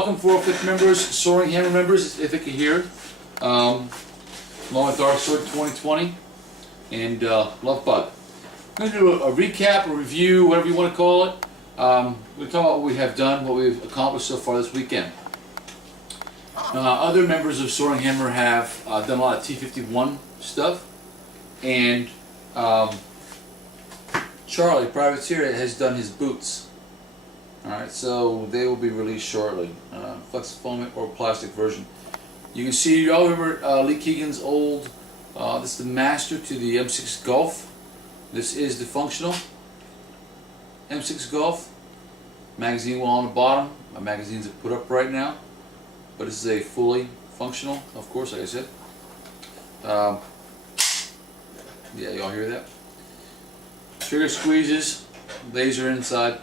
welcome 405th members, Soaring Hammer members. It's Ithica here, along with Dark Sword 2020 and Love Bug. I'm going to do a recap, a review, whatever you want to call it. We'll talk about what we have done, what we've accomplished so far this weekend. Other members of Soaring Hammer have done a lot of T51 stuff, and Charlie, Privateer, has done his boots. Alright, so they will be released shortly. Flex foam or plastic version. You can see, you all remember Lee Keegan's old, this is the master to the M6 Golf. This is the functional M6 Golf. Magazine wall on the bottom. My magazine's put up right now. But this is a fully functional, of course, like I said. Yeah, y'all hear that? Trigger squeezes, laser inside.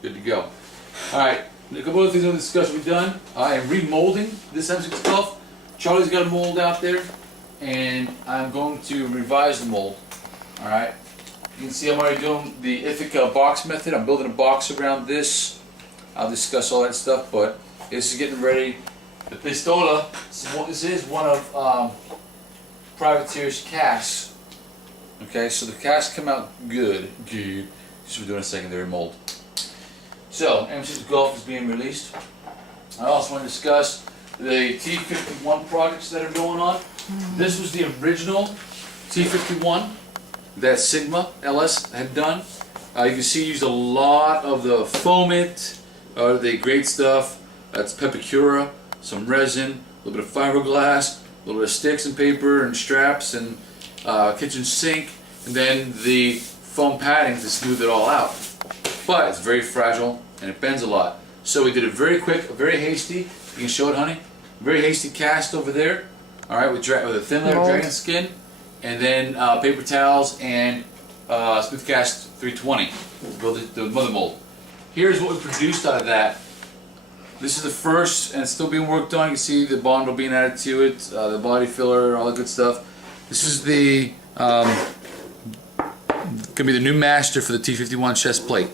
Good to go. Alright, a couple other things on the discussion we've done. I am remolding this M6 Golf. Charlie's got a mold out there, and I'm going to revise the mold. Alright, you can see I'm already doing the Ithica box method. I'm building a box around this. I'll discuss all that stuff, but this is getting ready. The Pistola, this is one of Privateer's casts. Okay, so the casts come out good. So we're doing a secondary mold. So, M6 Golf is being released. I also want to discuss the T51 projects that are going on. This was the original T51 that Sigma LS had done. You can see he used a lot of the foamant, the great stuff. That's Pepicura, some resin, a little bit of fiberglass, a little bit of sticks and paper and straps and kitchen sink, and then the foam padding to smooth it all out. But it's very fragile and it bends a lot. So we did a very quick, very hasty, you can show it, honey, very hasty cast over there, alright, with a thin layer of dragon skin, and then paper towels and smooth cast 320 to build the mother mold. Here's what we produced out of that. This is the first, and it's still being worked on. You can see the Bondo being added to it, the body filler, all the good stuff. This is the going to be the new master for the T51 chest plate.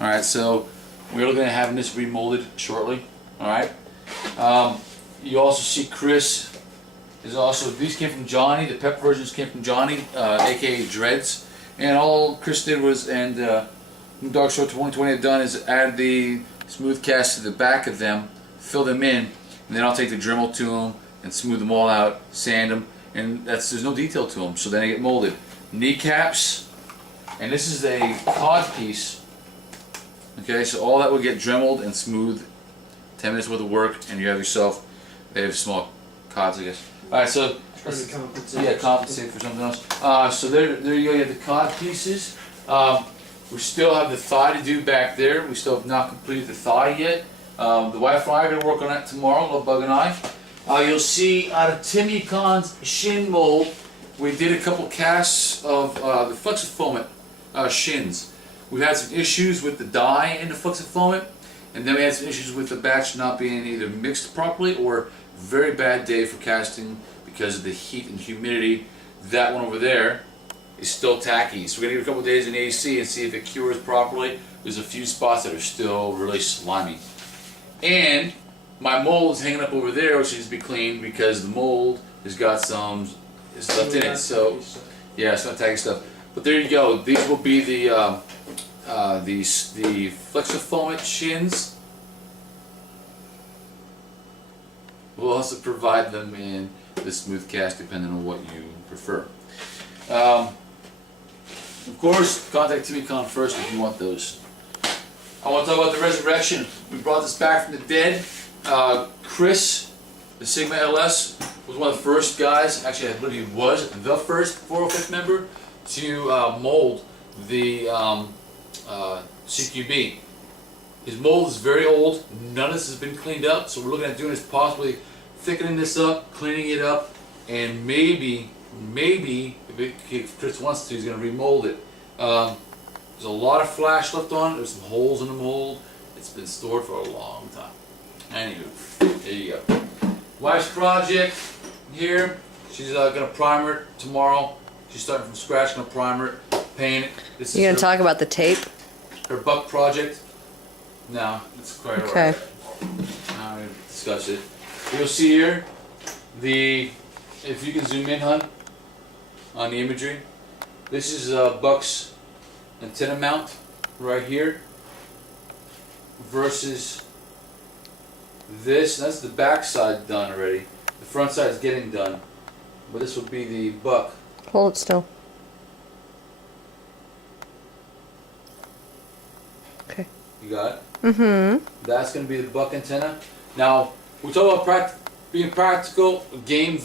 Alright, so we're looking at having this remolded shortly. Alright. You also see Chris is also, these came from Johnny, the pep versions came from Johnny, aka Dreads. And all Chris did was, and Dark Sword 2020 have done, is add the smooth cast to the back of them, fill them in, and then I'll take the Dremel to them and smooth them all out, sand them, and there's no detail to them, so then they get molded. Kneecaps, and this is a cod piece. Okay, so all that will get dremeled and smooth. 10 minutes worth of work, and you have yourself. They have small cods, I guess. All right, so compensate for something else. So there you go. You have the cod pieces. We still have the thigh to do back there. We still have not completed the thigh yet. The wife and I are going to work on that tomorrow, Love Bug and I. You'll see out of Timmy Khan's shin mold, we did a couple casts of the Flexifoamant shins. We've had some issues with the dye in the Flexifoamant, and then we had some issues with the batch not being either mixed properly or very bad day for casting because of the heat and humidity. That one over there is still tacky, so we're going to give it a couple days in AC and see if it cures properly. There's a few spots that are still really slimy. And my mold is hanging up over there, which needs to be cleaned because the mold has got some stuff in it. So yeah, it's not tacky stuff. But there you go. These will be the Flexifoamant shins. We'll also provide them in the smooth cast depending on what you prefer. Of course, contact Timmy Khan first if you want those. I want to talk about the resurrection. We brought this back from the dead. Chris, the Sigma LS, was one of the first guys, actually I believe he was the first 405th member to mold the CQB. His mold is very old, none of this has been cleaned up, so we're looking at doing is possibly thickening this up, cleaning it up, and maybe, if Chris wants to, he's going to remold it. There's a lot of flash left on it, there's some holes in the mold, it's been stored for a long time. Anywho, there you go. Wife's project here, she's going to primer it tomorrow. She's starting from scratch, going to primer it, paint it. This You going to talk about the tape? Her buck project. No, it's quite Okay. alright. Now we discuss it. You'll see here if you can zoom in, hun, on the imagery. This is Buck's antenna mount right here versus this. That's the back side done already. The front side is getting done, but this will be the Buck. Hold it still. Okay. You got it? Mm-hmm. That's going to be the Buck antenna. Now, we talk about being practical, game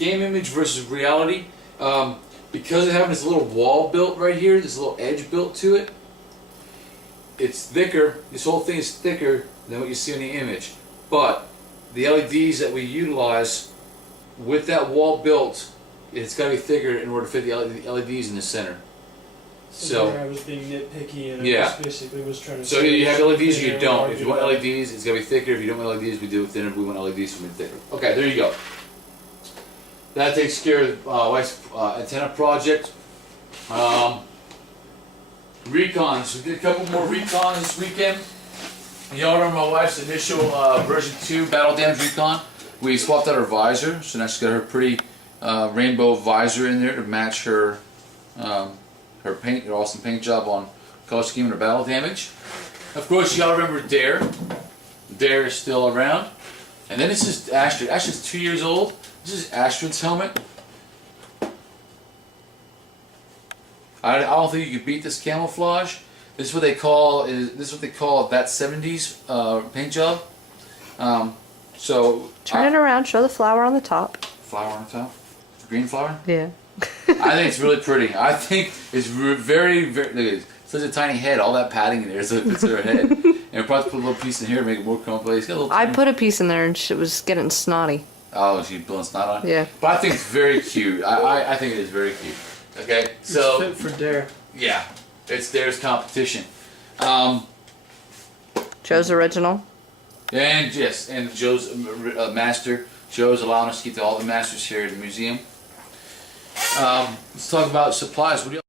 image versus reality. Because of having this little wall built right here, this little edge built to it, it's thicker. This whole thing is thicker than what you see in the image. But the LEDs that we utilize with that wall built, it's got to be thicker in order to fit the LEDs in the center. So I was being nitpicky and yeah. I just basically was trying to so say you have LEDs, thinner you don't. or If you want larger. LEDs, it's got to be thicker. If you don't want LEDs, we do it thinner. If we want LEDs, we make it thicker. Okay, there you go. That takes care of wife's antenna project. Recons. We did a couple more recons this weekend. Y'all remember my wife's initial version 2 battle damage recon? We swapped out her visor, so now she's got her pretty rainbow visor in there to match her her awesome paint job on color scheme and her battle damage. Of course, y'all remember Dare. Dare is still around. And then this is Astrid. Astrid's 2 years old. This is Astrid's helmet. I don't think you could beat this camouflage. This is what they call that 70s paint job. So Turn it around. Show the flower on the top. flower on top, the green flower. Yeah. I think it's really pretty. I think it's very, very. Look at it. Such a tiny head. All that padding in there, so it fits her head. And we'll probably put a little piece in here to make it more comfortable. It's got a little. I put a piece in there and it was getting snotty. Oh, she blowing snot on. Yeah. But I think it's very cute. I think it is very cute. Okay, so It's fit for Dare. yeah, it's Dare's competition. Joe's original. And yes, and Joe's master. Joe's allowing us to keep all the masters here at the museum. Let's talk about supplies. What do you